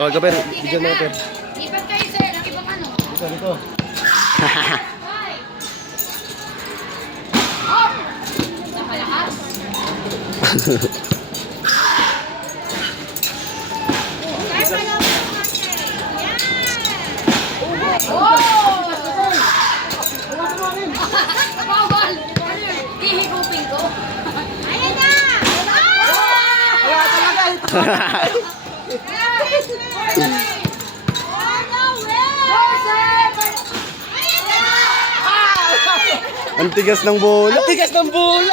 Oh, gaber, bigyan mo ito. Lipat kayo sir, ang ibang ano. Dito. Ay! Hop! Nakalakas. Ay, pala mo naman sir. Yan! Oh! Bawal! Hihigupin ko. Ayan na! Wala talaga ito. Ang tigas ng bola. Tigas ng bola.